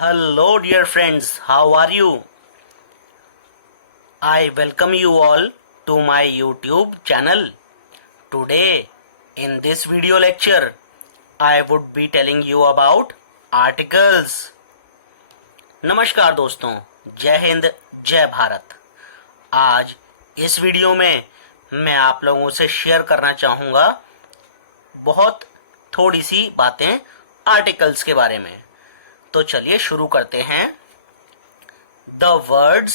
Hello, dear friends. How are you? I welcome you all to my YouTube channel. Today, in this video lecture, I would be telling you about articles. नमस्कार दोस्तों, जय हिंद, जय भारत। आज इस video में मैं आप लोगों से शेयर करना चाहूँगा बहुत थोड़ी सी बातें आर्टिकल्स के बारे में। तो चलिए शुरू करते हैं। The words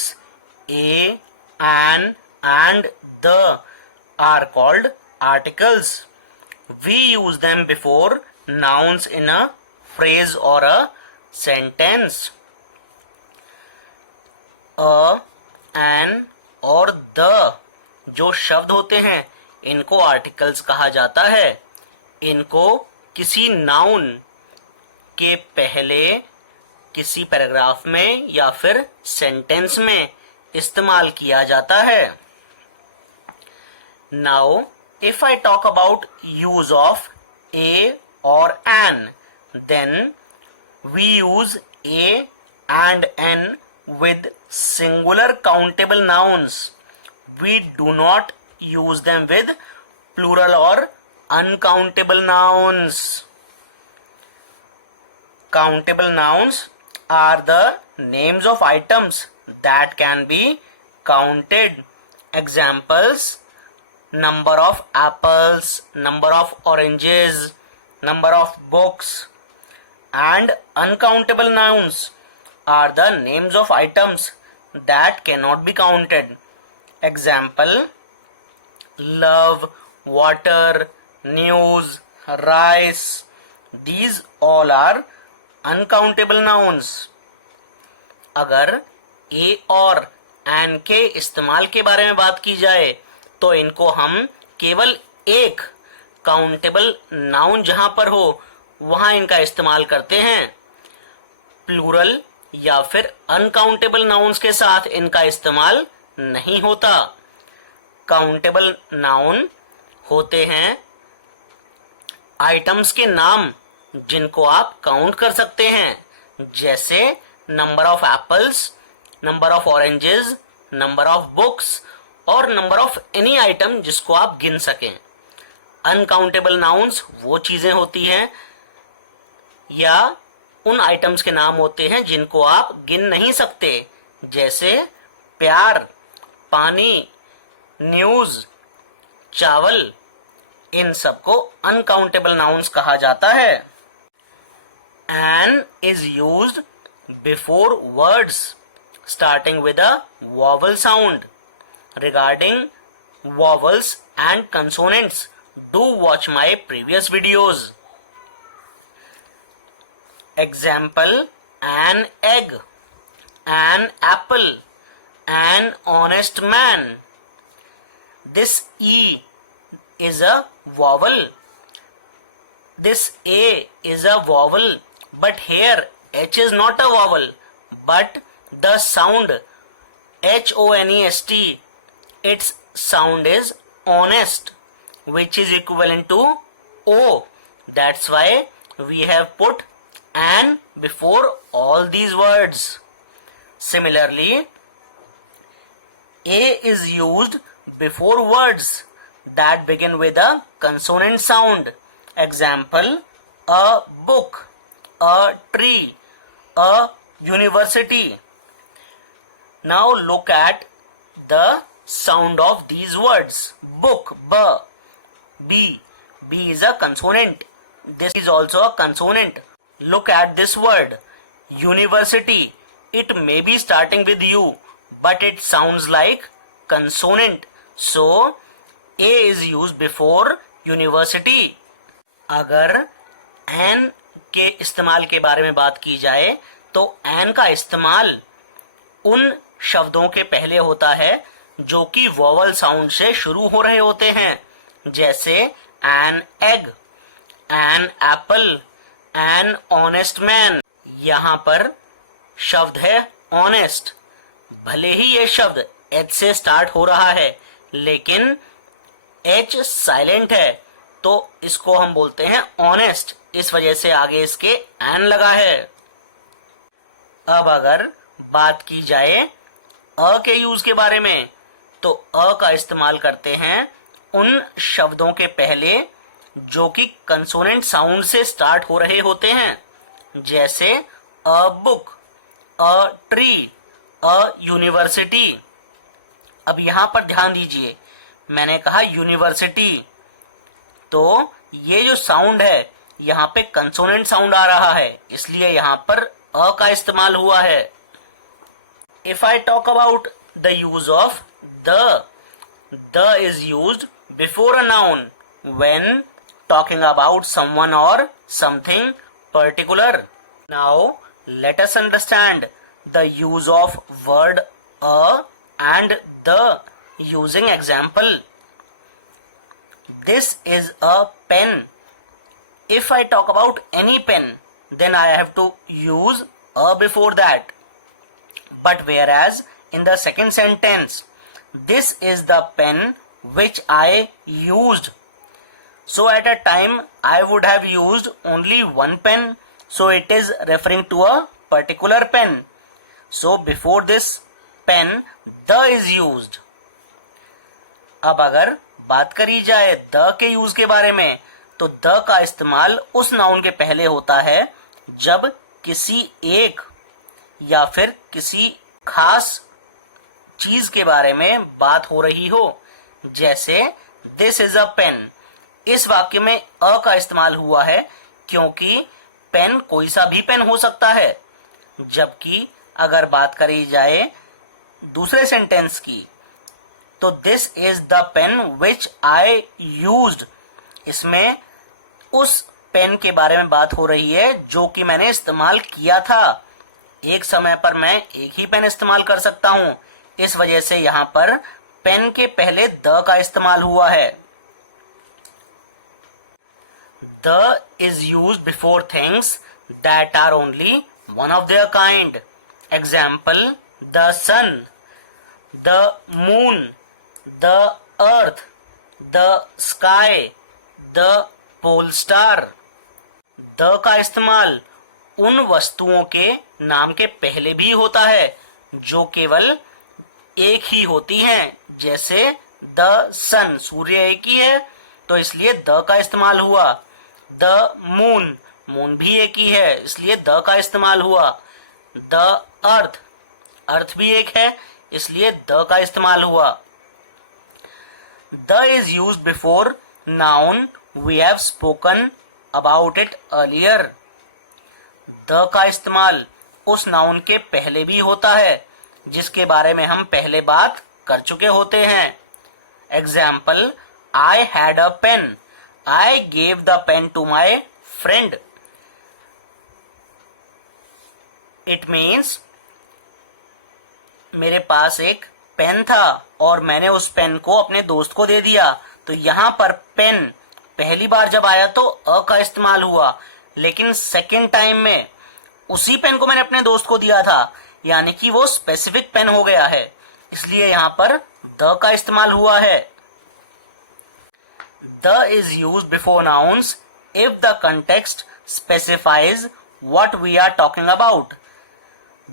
a, an and the are called articles. We use them before nouns in a phrase or a sentence. A, an और the जो शब्द होते हैं इनको आर्टिकल्स कहा जाता है। इनको किसी नाउन के पहले किसी पैराग्राफ में या फिर सेंटेंस में इस्तेमाल किया जाता है। Now if I talk about use of a और an, then we use a and an with singular countable nouns. We do not use them with plural or uncountable nouns. Countable nouns are the names of items that can be counted. Examples: number of apples, number of oranges, number of books. And uncountable nouns are the names of items that cannot be counted. Example: love, water, news, rice. These all are uncountable nouns. अगर ए और N के इस्तेमाल के बारे में बात की जाए तो इनको हम केवल एक काउंटेबल नाउन जहां पर हो वहां इनका इस्तेमाल करते हैं। प्लूरल या फिर अनकाउंटेबल नाउन्स के साथ इनका इस्तेमाल नहीं होता। काउंटेबल नाउन होते हैं आइटम्स के नाम जिनको आप काउंट कर सकते हैं, जैसे number of apples, number of oranges, number of books और नंबर ऑफ एनी आइटम जिसको आप गिन सकें। अनकाउंटेबल नाउन्स वो चीजें होती हैं या उन आइटम्स के नाम होते हैं जिनको आप गिन नहीं सकते, जैसे प्यार, पानी, न्यूज, चावल। इन सबको अनकाउंटेबल नाउन्स कहा जाता है। An is used before words starting with a vowel sound. Regarding vowels and consonants, do watch my previous videos. Example: an egg, an apple, an honest man. This E is a vowel. This A is a vowel, but here H is not a vowel, but the sound HONEST, its sound is honest, which is equivalent to O. That's why we have put and before all these words. Similarly, A is used before words that begin with a consonant sound. Example: a book, a tree, a university. Now look at the sound of these words. Book, B. B. B is a consonant. This is also a consonant. Look at this word, university. It may be starting with U, but it sounds like consonant. So, A is used before university. अगर N के इस्तेमाल के बारे में बात की जाए तो N का इस्तेमाल उन शब्दों के पहले होता है जो कि वॉवल साउंड से शुरू हो रहे होते हैं, जैसे an egg, an apple, an honest man. यहां पर शब्द है honest। भले ही ये शब्द H से स्टार्ट हो रहा है लेकिन H साइलेंट है, तो इसको हम बोलते हैं honest। इस वजह से आगे इसके an लगा है। अब अगर बात की जाए अ के यूज के बारे में, तो अ का इस्तेमाल करते हैं उन शब्दों के पहले जो कि कंसोनेंट साउंड से स्टार्ट हो रहे होते हैं, जैसे a book, a tree, a university. अब यहां पर ध्यान दीजिए, मैंने कहा यूनिवर्सिटी, तो ये जो साउंड है यहाँ पे कंसोनेंट साउंड आ रहा है, इसलिए यहाँ पर अ का इस्तेमाल हुआ है। If I talk about the use of the is used before a noun when talking about someone or something particular. Now let us understand the use of word a and the using example. This is a pen. If I talk about any pen, then I have to use a before that. But whereas in the second sentence, this is the pen which I used. So at a time I would have used only one pen, so it is referring to a particular pen. So before this pen, the is used. अब अगर बात करी जाए the के use के बारे में, तो द का इस्तेमाल उस नाउन के पहले होता है जब किसी एक या फिर किसी खास चीज के बारे में बात हो रही हो, जैसे दिस इज अ पेन। इस वाक्य में अ का इस्तेमाल हुआ है क्योंकि पेन कोई सा भी पेन हो सकता है, जबकि अगर बात करी जाए दूसरे सेंटेंस की, तो this is the pen which I used, इसमें उस पेन के बारे में बात हो रही है जो कि मैंने इस्तेमाल किया था। एक समय पर मैं एक ही पेन इस्तेमाल कर सकता हूं, इस वजह से यहां पर पेन के पहले द का इस्तेमाल हुआ है। The is used before things that are only one of their kind. Example, the sun, the moon, the earth, the sky, the pole star. The का इस्तेमाल उन वस्तुओं के नाम के पहले भी होता है जो केवल एक ही होती हैं, जैसे द सन, सूर्य एक ही है तो इसलिए द का इस्तेमाल हुआ। द मून, मून भी एक ही है इसलिए द का इस्तेमाल हुआ। द अर्थ, अर्थ भी एक है इसलिए द का इस्तेमाल हुआ। The is used before noun, we have spoken about it earlier. The का इस्तेमाल उस नाउन के पहले भी होता है जिसके बारे में हम पहले बात कर चुके होते हैं। Example, I had a pen, I gave the pen to my friend. It means मेरे पास एक पेन था और मैंने उस पेन को अपने दोस्त को दे दिया। तो यहाँ पर पेन पहली बार जब आया तो अ का इस्तेमाल हुआ, लेकिन सेकेंड टाइम में उसी पेन को मैंने अपने दोस्त को दिया था, यानी कि वो स्पेसिफिक पेन हो गया है, इसलिए यहाँ पर द का इस्तेमाल हुआ है। The is used before nouns if the context specifies what we are talking about.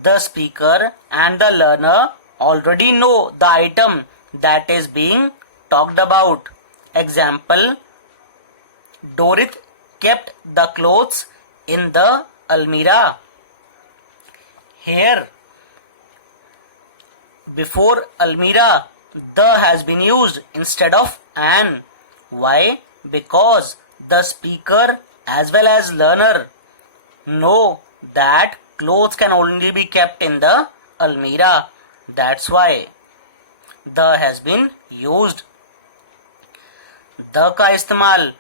The speaker and the learner already know the item that is being talked about. Example, Dorith kept the clothes in the almirah. Here, before almirah, the has been used instead of an. Why? Because the speaker as well as learner know that clothes can only be kept in the almirah. That's why the has been used. The का इस्तेमाल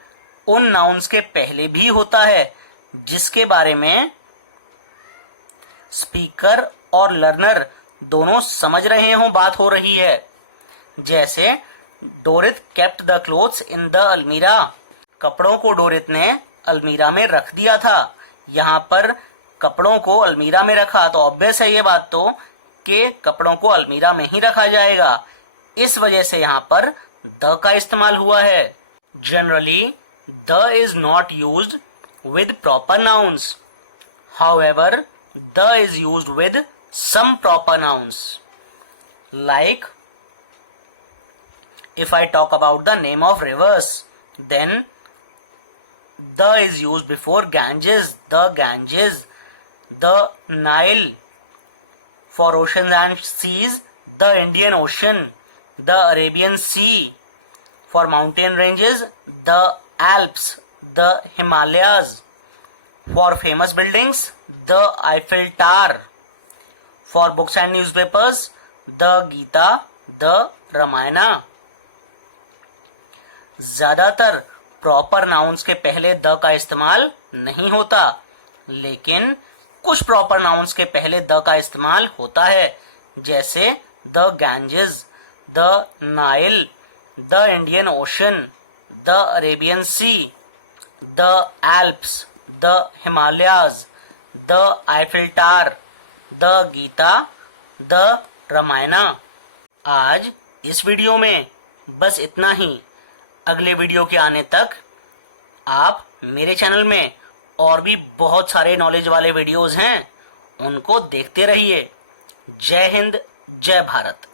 उन nouns के पहले भी होता है जिसके बारे में स्पीकर और लर्नर दोनों समझ रहे हों बात हो रही है, जैसे Dorothy kept the clothes in the अलमीरा, कपड़ों को डोरिथ ने अलमीरा में रख दिया था। यहाँ पर कपड़ों को अलमीरा में रखा तो ऑब्वियस है ये बात तो कि कपड़ों को अलमीरा में ही रखा जाएगा, इस वजह से यहाँ पर द का इस्तेमाल हुआ है। Generally the is not used with proper nouns, however the is used with some proper nouns. Like, if I talk about the name of rivers, then the is used before Ganges, the Ganges, the Nile. For oceans and seas, the Indian Ocean, the Arabian Sea. For mountain ranges, the Alps, the Himalayas. For famous buildings, the Eiffel Tower. For books and newspapers, the Gita, the Ramayana. ज्यादातर proper nouns के पहले the का इस्तेमाल नहीं होता, लेकिन कुछ proper nouns के पहले द का इस्तेमाल होता है, जैसे the Ganges, the Nile, the Indian Ocean, the Arabian Sea, the Alps, the Himalayas, the Eiffel Tower, the Gita, the Ramayana. आज इस वीडियो में बस इतना ही। अगले वीडियो के आने तक आप मेरे चैनल में और भी बहुत सारे नॉलेज वाले वीडियोस हैं, उनको देखते रहिए। जय हिंद, जय भारत।